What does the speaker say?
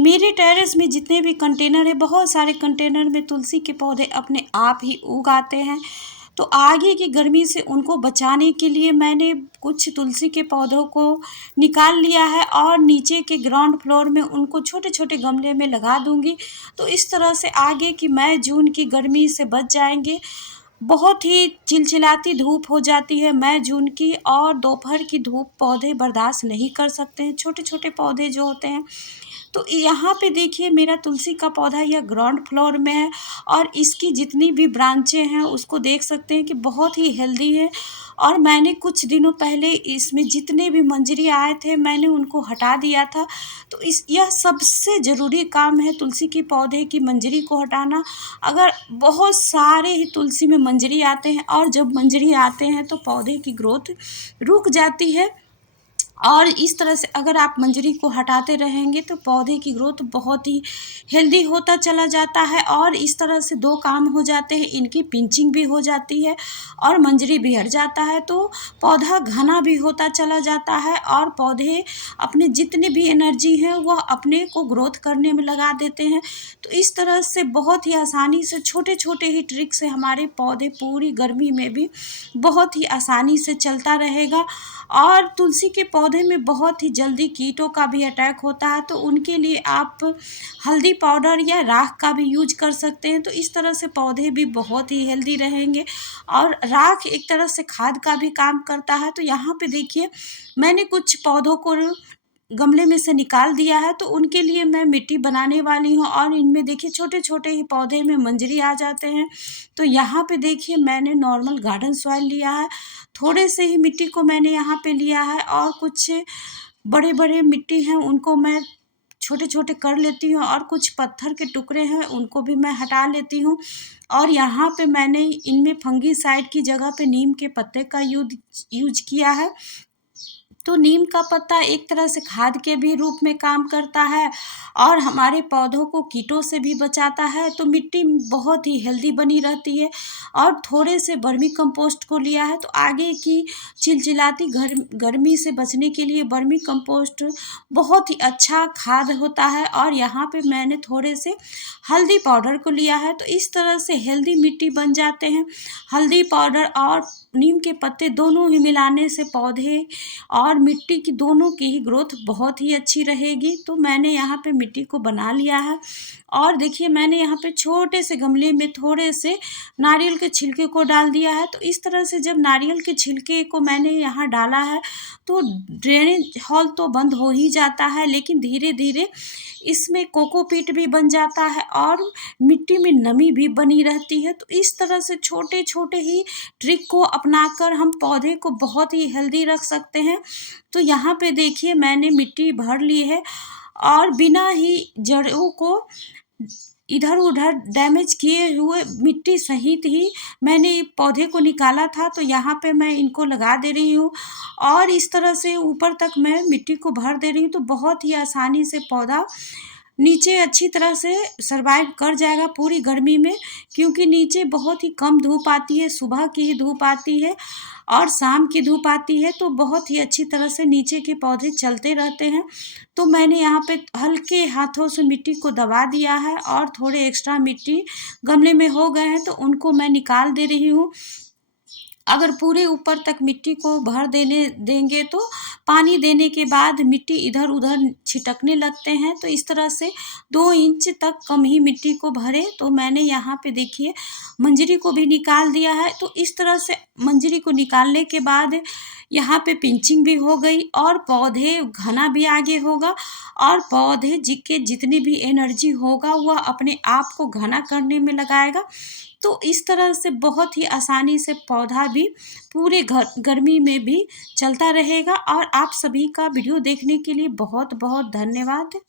मेरे टेरेस में जितने भी कंटेनर है, बहुत सारे कंटेनर में तुलसी के पौधे अपने आप ही उग आते हैं। तो आगे की गर्मी से उनको बचाने के लिए मैंने कुछ तुलसी के पौधों को निकाल लिया है और नीचे के ग्राउंड फ्लोर में उनको छोटे छोटे गमले में लगा दूंगी। तो इस तरह से आगे की मई जून की गर्मी से बच जाएंगे। बहुत ही चिलचिलाती धूप हो जाती है मई जून की, और दोपहर की धूप पौधे बर्दाश्त नहीं कर सकते हैं, छोटे छोटे पौधे जो होते हैं। तो यहाँ पे देखिए मेरा तुलसी का पौधा यह ग्राउंड फ्लोर में है, और इसकी जितनी भी ब्रांचें हैं उसको देख सकते हैं कि बहुत ही हेल्दी है। और मैंने कुछ दिनों पहले इसमें जितने भी मंजरी आए थे मैंने उनको हटा दिया था। तो यह सबसे ज़रूरी काम है तुलसी के पौधे की मंजरी को हटाना। अगर बहुत सारे ही तुलसी में मंजरी आते हैं, और जब मंजरी आते हैं तो पौधे की ग्रोथ रुक जाती है। और इस तरह से अगर आप मंजरी को हटाते रहेंगे तो पौधे की ग्रोथ बहुत ही हेल्दी होता चला जाता है। और इस तरह से दो काम हो जाते हैं, इनकी पिंचिंग भी हो जाती है और मंजरी भी हट जाता है। तो पौधा घना भी होता चला जाता है, और पौधे अपने जितने भी एनर्जी है वह अपने को ग्रोथ करने में लगा देते हैं। तो इस तरह से बहुत ही आसानी से छोटे छोटे ही ट्रिक से हमारे पौधे पूरी गर्मी में भी बहुत ही आसानी से चलता रहेगा। और तुलसी के पौधे में बहुत ही जल्दी कीटों का भी अटैक होता है, तो उनके लिए आप हल्दी पाउडर या राख का भी यूज कर सकते हैं। तो इस तरह से पौधे भी बहुत ही हेल्दी रहेंगे। और राख एक तरह से खाद का भी काम करता है। तो यहाँ पे देखिए मैंने कुछ पौधों को गमले में से निकाल दिया है, तो उनके लिए मैं मिट्टी बनाने वाली हूँ। और इनमें देखिए छोटे छोटे ही पौधे में मंजरी आ जाते हैं। तो यहाँ पे देखिए मैंने नॉर्मल गार्डन सॉइल लिया है, थोड़े से ही मिट्टी को मैंने यहाँ पे लिया है, और कुछ बड़े बड़े मिट्टी हैं उनको मैं छोटे छोटे कर लेती हूँ, और कुछ पत्थर के टुकड़े हैं उनको भी मैं हटा लेती हूँ। और यहाँ पे मैंने इनमें फंगीसाइड की जगह पे नीम के पत्ते का यूज किया है। तो नीम का पत्ता एक तरह से खाद के भी रूप में काम करता है, और हमारे पौधों को कीटों से भी बचाता है। तो मिट्टी बहुत ही हेल्दी बनी रहती है। और थोड़े से वर्मी कंपोस्ट को लिया है, तो आगे की चिलचिलाती गर्मी से बचने के लिए वर्मी कंपोस्ट बहुत ही अच्छा खाद होता है। और यहाँ पे मैंने थोड़े से हल्दी पाउडर को लिया है। तो इस तरह से हेल्दी मिट्टी बन जाते हैं। हल्दी पाउडर और नीम के पत्ते दोनों ही मिलाने से पौधे और मिट्टी की दोनों की ही ग्रोथ बहुत ही अच्छी रहेगी। तो मैंने यहाँ पे मिट्टी को बना लिया है। और देखिए मैंने यहाँ पे छोटे से गमले में थोड़े से नारियल के छिलके को डाल दिया है। तो इस तरह से जब नारियल के छिलके को मैंने यहाँ डाला है तो ड्रेनेज हॉल तो बंद हो ही जाता है, लेकिन धीरे धीरे इसमें कोकोपीट भी बन जाता है और मिट्टी में नमी भी बनी रहती है। तो इस तरह से छोटे छोटे ही ट्रिक को अपनाकर हम पौधे को बहुत ही हेल्दी रख सकते हैं। तो यहाँ पे देखिए मैंने मिट्टी भर ली है, और बिना ही जड़ों को इधर उधर डैमेज किए हुए मिट्टी सहित ही मैंने पौधे को निकाला था। तो यहाँ पे मैं इनको लगा दे रही हूँ, और इस तरह से ऊपर तक मैं मिट्टी को भर दे रही हूँ। तो बहुत ही आसानी से पौधा नीचे अच्छी तरह से सरवाइव कर जाएगा पूरी गर्मी में, क्योंकि नीचे बहुत ही कम धूप आती है, सुबह की ही धूप आती है और शाम की धूप आती है। तो बहुत ही अच्छी तरह से नीचे के पौधे चलते रहते हैं। तो मैंने यहाँ पे हल्के हाथों से मिट्टी को दबा दिया है, और थोड़े एक्स्ट्रा मिट्टी गमले में हो गए हैं तो उनको मैं निकाल दे रही हूँ। अगर पूरे ऊपर तक मिट्टी को भर देंगे तो पानी देने के बाद मिट्टी इधर उधर छिटकने लगते हैं। तो इस तरह से 2 इंच तक कम ही मिट्टी को भरे। तो मैंने यहाँ पे देखिए मंजरी को भी निकाल दिया है। तो इस तरह से मंजरी को निकालने के बाद यहाँ पे पिंचिंग भी हो गई, और पौधे घना भी आगे होगा, और पौधे के जितनी भी एनर्जी होगा वह अपने आप को घना करने में लगाएगा। तो इस तरह से बहुत ही आसानी से पौधा भी पूरे गर्मी में भी चलता रहेगा। और आप सभी का वीडियो देखने के लिए बहुत बहुत धन्यवाद।